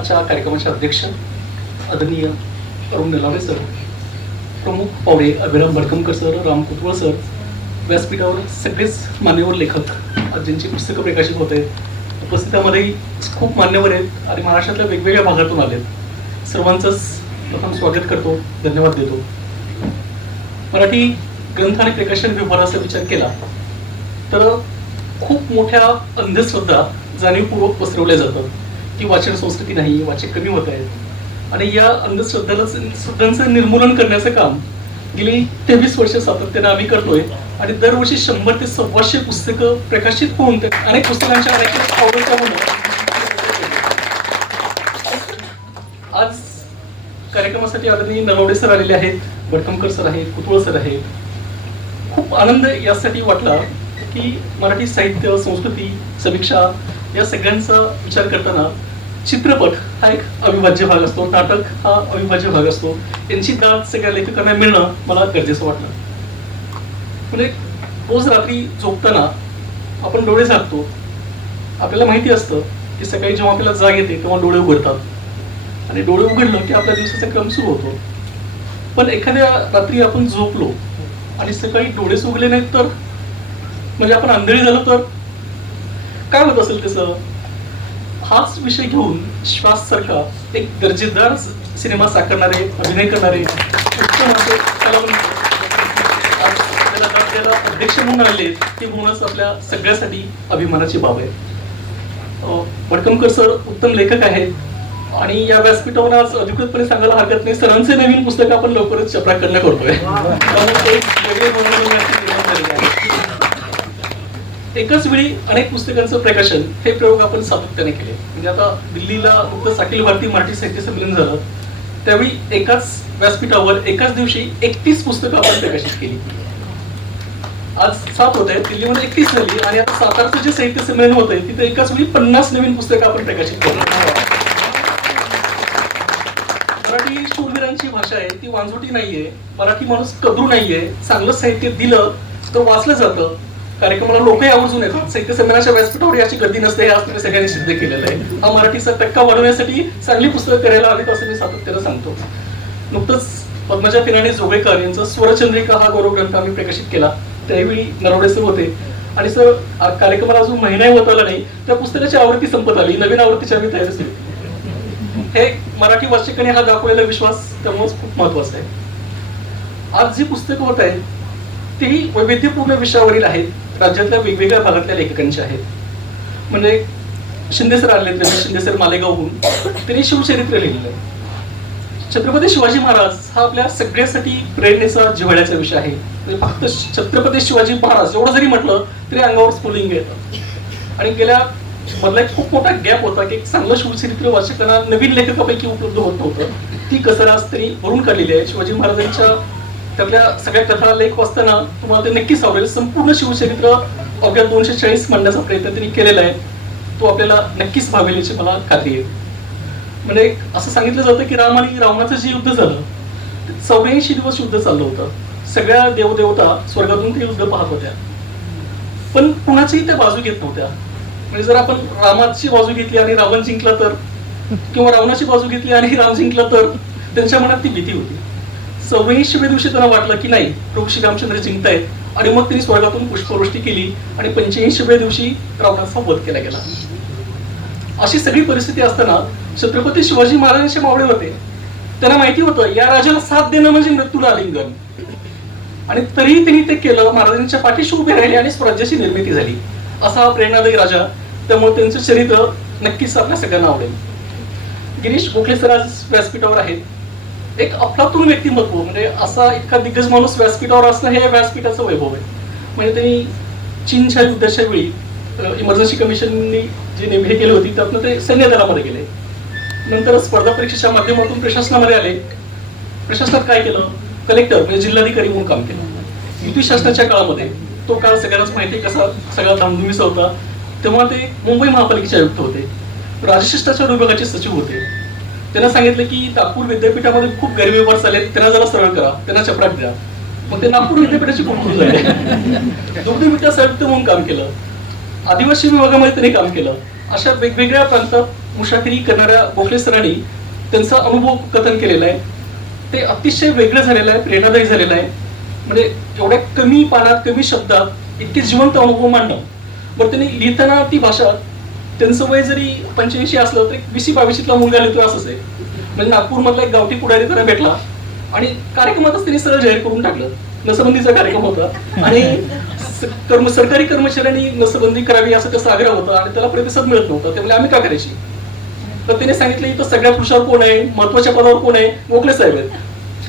आजच्या कार्यक्रमाचे अध्यक्ष आदरणीय अरुण नलावे सर प्रमुख पावडे अभिराम भडकमकर सर राम कुतवळ सर व्यासपीठावर सगळेच मान्यवर लेखक आज ज्यांची पुस्तकं प्रकाशित होत आहेत उपस्थितामध्ये खूप मान्यवर आहेत आणि महाराष्ट्रातल्या वेगवेगळ्या भागातून आलेत. सर्वांचंच प्रथम स्वागत करतो धन्यवाद देतो. मराठी ग्रंथ आणि प्रकाशन विभागाचा विचार केला तर खूप मोठ्या अंधश्रद्धा जाणीवपूर्वक पसरवल्या जातात. ती वाचन संस्कृती नाही वाचक कमी होत आहेत आणि या अंधश्रद्धाला श्रद्धांचं निर्मूलन करण्याचं काम गेली तेवीस वर्ष सातत्याने आम्ही करतोय. आणि दरवर्षी शंभर ते सव्वाशे पुस्तकं प्रकाशित होऊन ते अनेक पुस्तकांच्या आवडीच्या म्हणून आज कार्यक्रमासाठी आदरणीय नरवडे सर आलेले आहेत भटकमकर सर आहेत कुतुळ सर आहेत. खूप आनंद यासाठी वाटला की मराठी साहित्य संस्कृती समीक्षा या सगळ्यांचा विचार करताना चित्रपट हा एक अविभाज्य भाग असतो. नाटक हा अविभाज्य भाग असतो. यांची दाद सगळ्या लेखकांना मिळणं मला गरजेचं वाटलं. म्हणजे रोज रात्री झोपताना आपण डोळे झाकतो. आपल्याला माहिती असतं की सकाळी जेव्हा आपल्याला जाग येते तेव्हा डोळे उघडतात. आणि डोळे उघडलं की आपल्या दिवसाचा क्रम सुरू होतो. पण एखाद्या रात्री आपण झोपलो आणि सकाळी डोळेच उघडले नाहीत तर? म्हणजे आपण आंधळी झालो तर? काय होत असेल त्याचं? हाच विषय घेऊन श्वास सारखा एक दर्जेदार सिनेमा साकारणारे अभिनय करणारे उत्तम असे आपल्याला अध्यक्ष म्हणून आले ते म्हणूनच आपल्या सगळ्यासाठी अभिमानाची बाब आहे. वडकमकर सर उत्तम लेखक आहेत आणि या व्यासपीठावर आज अधिकृतपणे सांगायला हरकत नाही. सरांचे नवीन पुस्तक आपण लवकरच चपराकडनं करतोय त्यामुळे ते एक वेगळे मनोरंजन यात निर्माण झालेले आहे. एकाच वेळी अनेक पुस्तकांचं प्रकाशन हे प्रयोग आपण सातत्याने केले. म्हणजे आता दिल्लीला नुकतंच अखिल भारतीय मराठी साहित्य संमेलन झालं. त्यावेळी एकाच व्यासपीठावर एकाच दिवशी एकतीस पुस्तकं आपण प्रकाशित केली. आज सात होत आहेत दिल्लीमध्ये एकतीस झाली आणि आता सातारचं जे साहित्य संमेलन होत आहे तिथे एकाच वेळी पन्नास नवीन पुस्तकं आपण प्रकाशित केली. मराठी शूरवीरांची भाषा आहे ती वांझोटी नाहीये. मराठी माणूस कदरू नाहीये. चांगलं साहित्य दिलं तर वाचलं जातं. कार्यक्रमाला लोकही आवर्जून येतात. साहित्य संमेलनाच्या व्यासपीठावर याची गर्दी नसते हे आज तुम्ही सगळ्यांनी सिद्ध केलेलं आहे. हा मराठीचा टक्का वाढवण्यासाठी चांगली पुस्तकं करायला हवीत असं मी सातत्यानं सांगतो. नुकतंच पद्मजा फिराणे जोगेकर यांचा स्वरचंद्रिका हा गौरव ग्रंथ आम्ही प्रकाशित केला. त्यावेळी नरवडे सर होते. आणि सर कार्यक्रमाला अजून महिनाही होत आला नाही. त्या पुस्तकाची आवृत्ती संपत आली. नवीन आवृत्तीची आम्ही तयारी सुरू केली. हे मराठी वाचकांनी हा दाखवलेला विश्वास त्यामुळेच खूप महत्त्वाचा आहे. आज जी पुस्तकं होत आहेत तीही वैविध्यपूर्ण विषयावरील आहेत. राज्यातल्या वेगवेगळ्या भागातल्या लेखकांचे आहेत. म्हणजे शिंदे सर आले त्यांनी म्हणजे शिंदे सर मालेगावहून त्यांनी शिवचरित्र लिहिलेलं आहे. छत्रपती शिवाजी महाराज हा आपल्या सगळ्यासाठी प्रेरणेचा जिव्हाळ्याचा विषय आहे. म्हणजे फक्त छत्रपती शिवाजी महाराज एवढं जरी म्हटलं तरी अंगावर स्फुलिंग येतं. आणि गेल्या मधला एक खूप मोठा गॅप होता की एक चांगलं शिवचरित्र वाचकांना नवीन लेखकापैकी उपलब्ध होत नव्हतं. ती कसर आज तरी भरून काढलेली आहे. शिवाजी महाराजांच्या त्यातल्या सगळ्या कथा लेख वाचताना तुम्हाला ते नक्कीच आवडेल संपूर्ण शिवचरित्र अवघ्या दोनशे चाळीस मांडण्याचा प्रयत्न त्यांनी केलेला आहे. तो आपल्याला नक्कीच भावेल याची मला खात्री आहे. म्हणजे असं सांगितलं जातं की राम आणि रावणाचं जे युद्ध झालं चौऱ्याऐंशी दिवस युद्ध चाललं होतं. सगळ्या देवदेवता स्वर्गातून ते युद्ध पाहत होत्या. पण कुणाचीही त्या बाजू घेत नव्हत्या. म्हणजे जर आपण रामाची बाजू घेतली आणि रावण जिंकला तर किंवा रावणाची बाजू घेतली आणि राम जिंकला तर त्यांच्या मनात ती भीती होती. चौऱ्याऐंशीव्या दिवशी त्यांना वाटलं की नाही? प्रभू श्रीरामचंद्र जिंकताय आणि मग त्यांनी स्वर्गातून पुष्पवृष्टी केली आणि पंच्याऐंशीव्या दिवशी रावणाचा वध केला गेला. अशी सगळी परिस्थिती असताना छत्रपती शिवाजी महाराजांचे मावळे होते. त्यांना माहिती होतं या राजाला साथ देणं म्हणजे मृत्यूला आलिंगन. आणि तरीही त्यांनी ते केलं महाराजांच्या पाठीशी उभे राहिले आणि स्वराज्याची निर्मिती झाली. असा हा प्रेरणादायी राजा त्यामुळे त्यांचं चरित्र नक्कीच आपल्या सगळ्यांना आवडेल. गिरीश गोखले सर आज व्यासपीठावर आहेत. एक अफलातून व्यक्तिमत्व म्हणजे असा इतका दिग्गज माणूस व्यासपीठावर असणं हे व्यासपीठाचं वैभव आहे. म्हणजे त्यांनी चीनच्या युद्धाच्या वेळी इमर्जन्सी कमिशननी जी नेमणी केली होती त्यातनं ते सैन्य दलामध्ये गेले. नंतर स्पर्धा परीक्षेच्या माध्यमातून प्रशासनामध्ये आले. प्रशासनात काय केलं? कलेक्टर म्हणजे जिल्हाधिकारी म्हणून काम केलं. युती शासनाच्या काळामध्ये तो काळ सगळ्यांनाच माहिती आहे कसा सगळा धामधुमीचा होता. तेव्हा ते मुंबई महापालिकेचे आयुक्त होते. राजशिष्टाचार विभागाचे सचिव होते. त्यांना सांगितलं की नागपूर विद्यापीठामध्ये खूप गैरव्यवहार चालेल त्यांना जरा सरळ करा त्यांना चपराक द्या. मग ते नागपूर विद्यापीठाचे कुलगुरू झाले दुग्ध आयुक्त म्हणून काम केलं. आदिवासी विभागामध्ये त्यांनी काम केलं. अशा वेगवेगळ्या प्रांतात मुसाफिरी करणाऱ्या गोखले सरांनी त्यांचा अनुभव कथन केलेला आहे. ते अतिशय वेगळं झालेलं आहे प्रेरणादायी झालेलं आहे. म्हणजे एवढ्या कमी पानात कमी शब्दात इतके जिवंत अनुभव मांडणं. बरं त्यांनी लिहिताना ती भाषा त्यांचं वय जरी पंच्याऐंशी असलं तरी विशी बावीशीतला मुलगा लिहितो असंच आहे. म्हणजे नागपूरमधला एक गावठी पुढारी त्यांना भेटला. आणि कार्यक्रमातच त्यांनी सरळ जाहीर करून टाकलं. नसबंदीचा कार्यक्रम होता. आणि कर्म सरकारी कर्मचाऱ्यांनी नसबंदी करावी असं त्याचा आग्रह होता आणि त्याला प्रतिसाद मिळत नव्हता. त्यामुळे आम्ही का करायची? तर त्याने सांगितलं इथं सगळ्या पुरुषावर कोण आहे? महत्त्वाच्या पदावर कोण आहे? गोखले साहेब आहेत.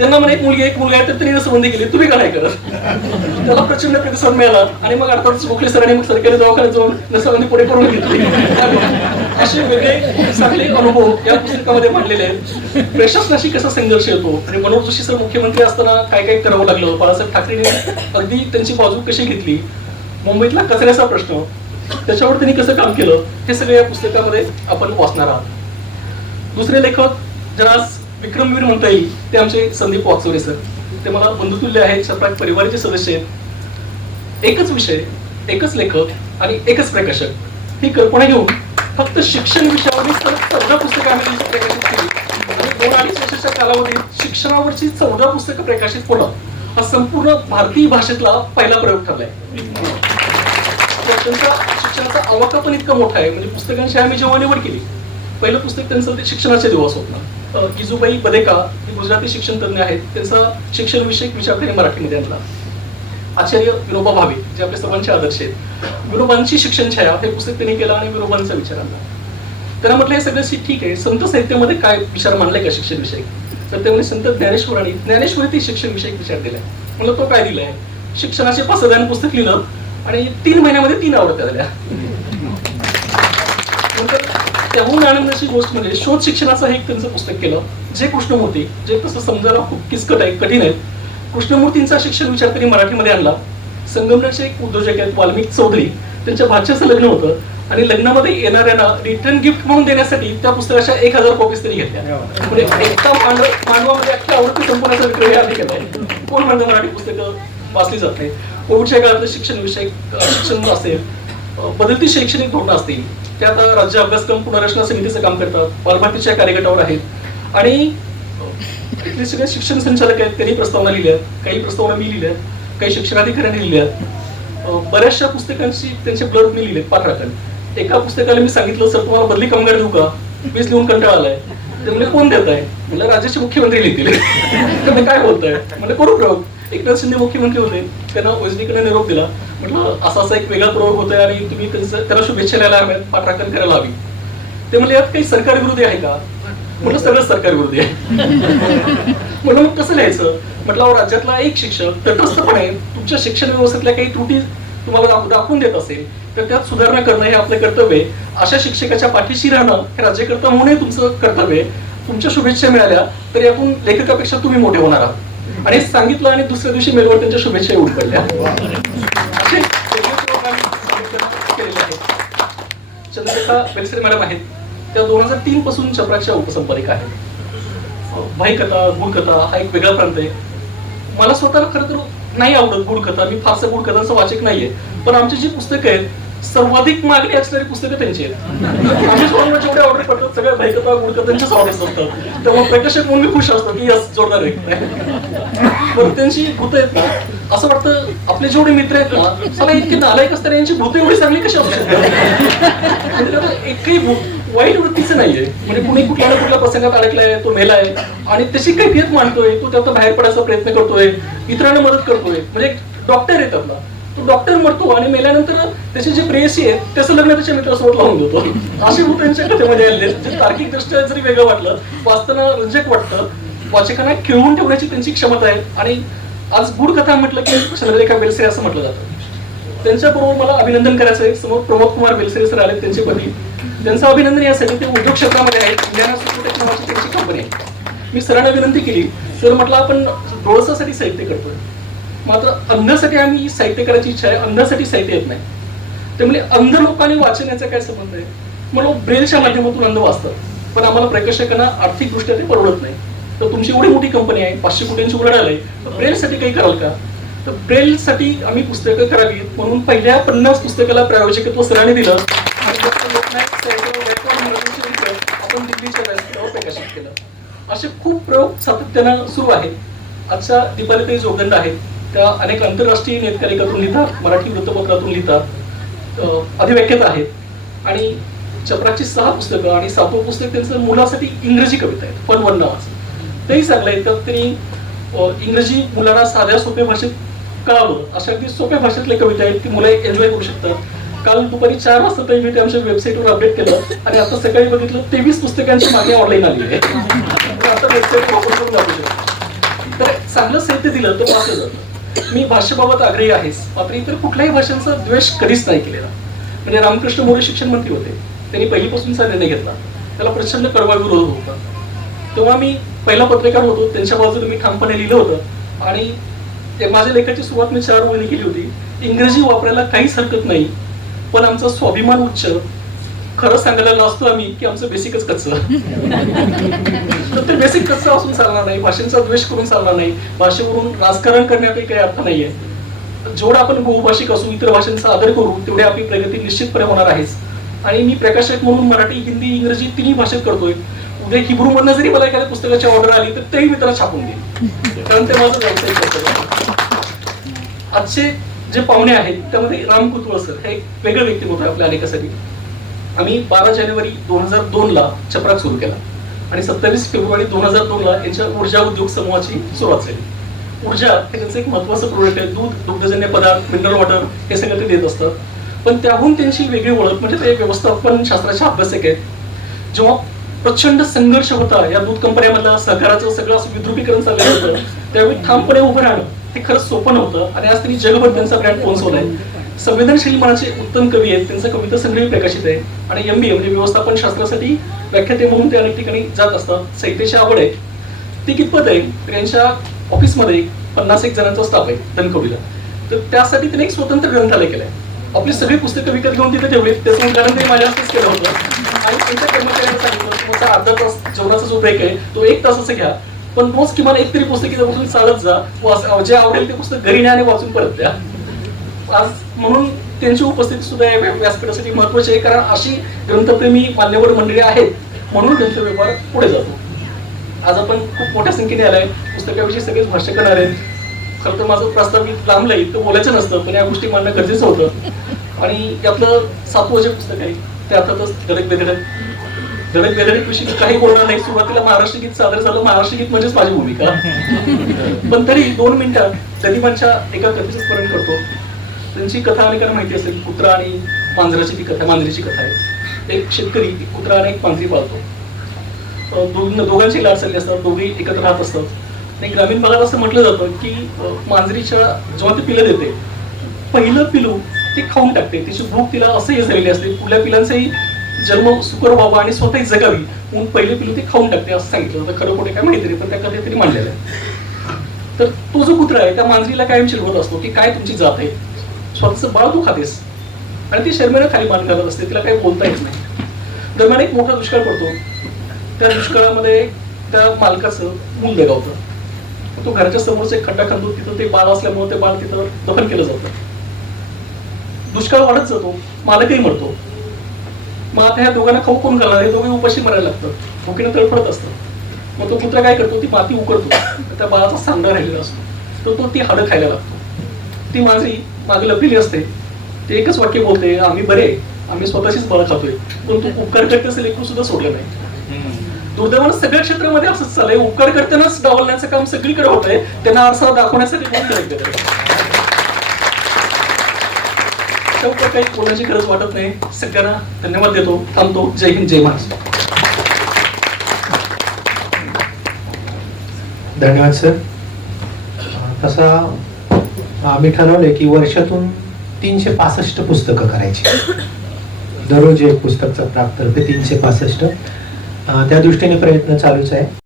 त्यांना म्हणे एक मुलगी एक मुलगा आहे तर त्यांनी नसबंदी केली तुम्ही का नाही करत? त्याला प्रचंड प्रतिसाद मिळाला आणि मग अर्थातच गोखले सरांनी मग सरकारी दवाखान्यात जाऊन नसबंदी पुढे करून घेतली. असे वेगळे चांगले अनुभव या पुस्तकामध्ये मांडलेले आहेत. प्रशासनाशी कसा संघर्ष येतो? आणि मनोज जोशी सर मुख्यमंत्री असताना काय काय करावं लागलं? बाळासाहेब ठाकरेंनी अगदी त्यांची बाजू कशी घेतली? मुंबईतला कचऱ्याचा प्रश्न त्याच्यावर त्यांनी कसं काम केलं? हे सगळे या पुस्तकामध्ये आपण वाचणार आहात. दुसरे लेखक जरा विक्रमवीर म्हणता येईल ते आमचे संदीप वाकचोरे सर. ते मला बंधुतुल्य आहेत सप्राक परिवाराचे सदस्य आहेत. एकच विषय एकच लेखक आणि एकच प्रकाशक. ही कल्पना घेऊन फक्त शिक्षण विषयावरील सलग चौदा पुस्तकं आम्ही प्रकाशित केली आणि दोन अडीच वर्षाच्या कालावधीत शिक्षणावरची चौदा पुस्तकं प्रकाशित होणं हा संपूर्ण भारतीय भाषेतला पहिला प्रयोग ठरलाय. त्यांचा शिक्षणाचा आवाका पण इतका मोठा आहे. म्हणजे पुस्तकांची आम्ही जेव्हा निवड केली. पहिलं पुस्तक त्यांचं ते शिक्षणाचे दिवस होतं. अं, बदेका हे गुजराती शिक्षण तज्ञ आहेत त्यांचा शिक्षण विषयक विचार त्यांनी मराठीमध्ये आणला. आचार्य विनोबा भावे जे आपले सर्वांचे आदर्श आहेत. विनोबांची शिक्षण छाया हे पुस्तक त्यांनी केलं आणि विनोबांचा विचार आणला. त्यांना म्हटलं हे सगळं ठीक आहे संत साहित्यामध्ये काय विचार मांडलाय का शिक्षण विषयक तर त्यामुळे संत ज्ञानेश्वरांनी ज्ञानेश्वरी ते शिक्षण विषयक विचार दिलाय. म्हणलं तो काय दिलाय? शिक्षणाचे पाच हजार पुस्तक लिहिलं आणि तीन महिन्यामध्ये तीन आवडत्या झाल्या. त्याहून आनंदाची गोष्ट म्हणजे शोध शिक्षणाचं हे एक त्यांचं पुस्तक केलं. जे कृष्णमूर्ती जे तसं समजायला खूप किचकट आहे कठीण आहे कृष्णमूर्तींचा शिक्षण विचार त्यांनी मराठीमध्ये आणला. संगमनेरचे एक उद्योजक आहेत वाल्मिक चौधरी. त्यांच्या भाच्याचं लग्न होतं आणि लग्नामध्ये येणाऱ्यांना रिटर्न गिफ्ट म्हणून देण्यासाठी त्या पुस्तकाच्या एक हजार कॉपीज त्यांनी घेतल्या. म्हणजे एकटा मांडव मांडवामध्ये अख्खी आवृत्ती संपवण्याचा विक्रम आधी केलाय. कोण म्हणतं मराठी पुस्तकं वाचली जात नाही कोविडच्या काळातलं शिक्षण विषयक शिक्षण असेल बदलती शैक्षणिक धोरणं असतील ते आता राज्य अभ्यासक्रम पुनर्रचना समितीचं काम करतात. बालभारतीच्या कार्यगटावर आहेत. आणि इथले सगळे शिक्षण संचालक आहेत त्यांनी प्रस्तावना लिहिल्या आहेत. काही प्रस्तावना मी लिहिल्या आहेत. काही शिक्षणाधिकाऱ्यांनी लिहिल्या आहेत. बऱ्याचशा पुस्तकांची त्यांचे ब्लर्ब मी लिहिले पाठराखण. एका पुस्तकाला मी सांगितलं सर तुम्हाला बदली कामगार देऊ का? मीच लिहून कंटाळा आलाय. ते म्हणजे कोण देत आहे? म्हणजे राज्याचे मुख्यमंत्री लिहितील. तर मी काय बोलताय म्हणजे करू प्रयोग. एकनाथ शिंदे मुख्यमंत्री होते. त्यांना ओएसडीकडे निरोप दिला. म्हटलं असा असा एक वेगळा प्रयोग होतोय आणि तुम्ही त्याला शुभेच्छा द्यायला हव्यात. पाठराखण करायला हवी. ते म्हणले यात काही सरकार विरोधी आहे का? म्हटलं सगळं सरकार विरोधी आहे. म्हणून मग कसं लिहायचं? म्हटलं राज्यातला एक शिक्षक तटस्थपणे तुमच्या शिक्षण व्यवस्थेतल्या काही त्रुटी तुम्हाला दाखवून देत असेल तर त्यात सुधारणा करणं हे आपलं कर्तव्य आहे. अशा शिक्षकाच्या पाठीशी राहणं हे राज्यकर्ता म्हणून तुमचं कर्तव्य आहे. तुमच्या शुभेच्छा मिळाल्या तर यातून लेखकापेक्षा तुम्ही मोठे होणार आहात. आणि सांगितलं आणि दुसऱ्या दिवशी मेलवर त्यांच्या शुभेच्छा येऊन पडल्या मॅडम आहेत. त्या दोन हजार तीन पासून चपराच्या उपसंपादिका आहेत. भाई कथा गुड कथा हा एक वेगळा प्रांत आहे. मला स्वतःला खरं तर नाही आवडत गुड कथा. मी फारसं गुड कथांचं वाचक नाहीये. पण आमची जी पुस्तकं आहेत सर्वाधिक मागणी असणारी पुस्तकं त्यांची आहेत. आम्ही स्वतः जेवढे ऑर्डर करतो सगळ्या भाई कथा गुड कथांच्याच ऑर्डर असतात त्यामुळे प्रकाशक म्हणून मी खुश असतो की यस जोडणार आहे. पण त्यांची भूत आहेत ना असं वाटतं आपले जेवढे मित्र आहेत ना सगळ्या इतके नालायक असताना यांची भूत एवढी चांगली कशी असू शकतात? म्हणजे एकही भूत वाईट वृत्तीचं नाहीये. म्हणजे कुणी कुठल्या ना कुठल्या प्रसंगात अडकलाय तो मेलाय आणि तशी काही कैफियत मांडतोय तो त्यातून बाहेर पडायचा प्रयत्न करतोय इतरांना मदत करतोय. म्हणजे डॉक्टर आहे त्यातला तो डॉक्टर मरतो आणि मेल्यानंतर त्याचे जे प्रेयसी आहेत त्याचं लग्न त्याच्या मित्रासोबत लावून देतो. असे भूत त्यांच्या कथेमध्ये आलेले आहेत. म्हणजे जे तार्किक दृष्ट्या जरी वेगळं वाटलं वाचताना रंजक वाटतं वाचकांना खिळवून ठेवण्याची त्यांची क्षमता आहे. आणि आज गुड कथा म्हटलं की चंद्रलेखा बेलसरे असं म्हटलं जातं. त्यांच्याबरोबर मला अभिनंदन करायचं आहे. समोर प्रमोद कुमार बेलसरे सर आले त्यांचे पती. त्यांचं अभिनंदन यासाठी ते उद्योग क्षेत्रामध्ये आहेत. इंडियाना सुपरटेक नावाची त्यांची कंपनी आहे. मी सरांना विनंती केली सर म्हटलं आपण डोळसासाठी साहित्य करतोय. मात्र अंधासाठी आम्ही साहित्य करायची इच्छा आहे. अंधासाठी साहित्य येत नाही. त्यामुळे अंध लोकांनी वाचण्याचा काय संबंध आहे? मला ब्रेलच्या माध्यमातून अंध वाचतात. पण आम्हाला प्रकाशकांना आर्थिकदृष्ट्या ते परवडत नाही. तर तुमची एवढी मोठी कंपनी आहे पाचशे कोटींची उलाढाल आहे तर ब्रेलसाठी काही कराल का? तर ब्रेलसाठी आम्ही पुस्तकं करावीत. म्हणून पहिल्या पन्नास पुस्तकाला प्रायोजकत्व सरांनी दिलं. आपण दिल्लीच्या व्यासपीठावर प्रकाशित केलं. असे खूप प्रयोग सातत्यानं सुरू आहेत. आजच्या दीपालीताई जोगंड आहेत. त्या अनेक आंतरराष्ट्रीय नियतकालिकातून लिहितात. मराठी वृत्तपत्रातून लिहितात. अं, आहेत. आणि चपराची सहा पुस्तकं आणि सातवं पुस्तक त्यांचं मुलासाठी इंग्रजी कविता आहेत फन वन नावाचं. तेही चांगलं आहे. तर त्यांनी इंग्रजी मुलांना साध्या सोप्या भाषेत कळावं. अशा अगदी सोप्या भाषेतल्या कविता आहेत ती मुलं एन्जॉय करू शकतात. काल दुपारी चार वाजता तरी मी ते आमच्या वेबसाईटवर अपडेट केलं आणि आता सकाळी बघितलं तेवीस पुस्तकांची मागणी ऑनलाईन आली आहे. आता वेबसाईट वापरून करून वापरू शकतो. तर चांगलं साहित्य दिलं तर वाचलं जातं. मी भाषेबाबत आग्रही आहेस मात्र इतर कुठल्याही भाषांचा द्वेष कधीच नाही केलेला. म्हणजे रामकृष्ण मोरे शिक्षण मंत्री होते. त्यांनी पहिलीपासूनचा निर्णय घेतला. त्याला प्रचंड कडवा विरोध होता तेव्हा मी पहिला पत्रकार होतो. त्यांच्या बाजूने मी ठामपणे लिहिलं होतं. आणि ते माझ्या लेखाची सुरुवात मी चार ओळी केली होती. इंग्रजी वापरायला काहीच हरकत नाही. पण आमचा स्वाभिमान उच्च खरं सांगायला नसतो आम्ही की आमचं बेसिकच कच्चं. तर ते बेसिक कच्चं असून चालणार नाही भाषेचा द्वेष करून चालणार नाही भाषेवरून राजकारण करण्यातही काही अर्थ नाहीये. जेवढं आपण बहुभाषिक असू इतर भाषांचा आदर करू तेवढी आपली प्रगती निश्चितपणे होणार आहेच. आणि मी प्रकाशक म्हणून मराठी हिंदी इंग्रजी तिन्ही भाषेत करतोय. उद्या हिब्रू मधनं जरी मला एखाद्या पुस्तकाची ऑर्डर आली तर तेही मी त्याला छापून देईन. कारण ते माझं व्यावसायिक. आजचे जे पाहुणे आहेत त्यामध्ये राम कुतवळ सर हे एक वेगळं व्यक्तिमत्व आहे आपल्या अनेकासाठी. आम्ही बारा जानेवारी दोन हजार दोन ला चपराक सुरू केला. आणि सत्तावीस फेब्रुवारी दोन हजार दोनला यांच्या ऊर्जा उद्योग समूहाची सुरुवात झाली. ऊर्जा हे त्यांचं एक महत्वाचं प्रोडक्ट आहे. दूध दुग्धजन्य पदार्थ मिनरल वॉटर हे सगळं ते देत असतं. पण त्याहून त्यांची वेगळी ओळख म्हणजे ते व्यवस्थापन शास्त्राचे अभ्यासक आहेत. जेव्हा प्रचंड संघर्ष होता या दूध कंपन्यामधला सहकाराचं सगळं असं विद्रुपीकरण चाललं होतं त्यावेळी ठामपणे उभं राहणं हे खरंच सोपं नव्हतं. आणि आज त्यांनी जगभर त्यांचा ब्रँड पोहोचवलाय. संवेदनशील मनाचे उत्तम कवी आहेत. त्यांचा कविता संग्रह प्रकाशित आहे. आणि एम बी ए म्हणजे व्यवस्थापन शास्त्रासाठी व्याख्याते म्हणून ते अनेक ठिकाणी जात असतात. साहित्याची आवड आहे. ती कितपत आहे? त्यांच्या ऑफिसमध्ये पन्नास एक जणांचा स्टाफ आहे धनकवीला तर त्यासाठी त्यांनी एक स्वतंत्र ग्रंथालय केलंय. आपली सगळी पुस्तकं विकत घेऊन तिथे ठेवली त्याचं उदाहरण ते माझ्या हस्तेच केलं होतं. आणि त्यांच्या कर्मचाऱ्यांनी सांगितलं तुमचा अर्धा तास जेवणाचा जो ब्रेक आहे तो एक तासाचा घ्या. पण रोज किमान एक तरी पुस्तक बसून चालत जा. जे आवडेल ते पुस्तक घरी न्या आणि वाचून परत द्या. आज म्हणून त्यांची उपस्थिती सुद्धा या व्यासपीठासाठी महत्वाची आहे कारण अशी ग्रंथप्रेमी मान्यवर मंडळी आहेत म्हणून त्यांचा व्यवहार पुढे जातो. आज आपण खूप मोठ्या संख्येने आलाय पुस्तकाविषयी सगळेच भाष्य करणार आहेत. खरं तर माझं प्रस्ताव लांबलंय तर बोलायचं नसतं पण या गोष्टी मांडणं गरजेचं होतं. आणि यातलं सातवं जे पुस्तक आहे ते अर्थातच धडक बेधडक धडक बेधडक विषयी काही बोलणार नाही. सुरुवातीला महाराष्ट्र गीत सादर झालं महाराष्ट्र गीत म्हणजेच माझी भूमिका. पण तरी दोन मिनिटात गदिमांच्या एका कथेचं स्मरण करतो. त्यांची कथा अनेकांना माहिती असेल कुत्रा आणि मांजराची ती कथा मांजरीची कथा आहे. एक शेतकरी कुत्रा आणि एक मांजरी पाळतो. अं, दोघांची लाट चालली असतात दोघे एकत्र राहत असतात. आणि ग्रामीण भागात असं म्हटलं जातं की मांजरीच्या जेव्हा ते पिलं देते पहिलं पिलू ते खाऊन टाकते. तिची भूक तिला असंही झालेली असते पुढल्या पिलांचाही जन्म सुकर व्हावा आणि स्वतःही जगावी म्हणून पहिले पिलू ते खाऊन टाकते असं सांगितलं होतं खरं कुठे काय माहिती नाही पण त्या कधीतरी मांडलेलं आहे. तर तो जो कुत्रा आहे त्या मांजरीला कायम चिरवत असतो की काय तुमची जात आहे? स्वतःचं बाळ तू खातेस. आणि ती शर्मेनं खाली मान घालत असते तिला काही बोलता येत नाही. दरम्यान एक मोठा दुष्काळ पडतो. त्या दुष्काळामध्ये त्या मालकाचं मूल दगावतं तो घराच्या समोरचा एक खड्डा खंदून तिथं ते बाळ असल्यामुळे ते बाळ तिथं दफन केलं जातं. दुष्काळ वाढत जातो मालकही मरतो. मग आता ह्या दोघांना खाऊ कोण घालणार? हे दोघे उपाशी मरायला लागतं भुकीनं तळफडत असतं मग तो कुत्रा काय करतो? ती माती उकडतो. त्या बाळाचा सांडा राहिलेला असतो. तर तो ती हाडं खायला लागतो. ती मांजरी मागे लपलेली असते. ते एकच वाक्य बोलते आम्ही बरे. आम्ही स्वतःशीच बळ खातोय. पण तू उपकार करते असेल लेकरू सुद्धा सोडलं नाही. दुर्दैवानं सगळ्या क्षेत्रामध्ये असंच चाललंय. उपकार करतानाच डावलण्याचं काम सगळीकडे होत आहे त्यांना आरसा दाखवण्यासाठी काही बोलण्याची गरज वाटत नाही. सगळ्यांना धन्यवाद देतो. थांबतो. जय हिंद जय महाराष्ट्र. धन्यवाद सर. तसा आम्ही ठरवले की वर्षातून तीनशे पासष्ट पुस्तकं करायची. दररोज एक पुस्तकचं प्राप्त तीनशे पासष्ट. त्या दृष्टीने प्रयत्न चालूच आहे.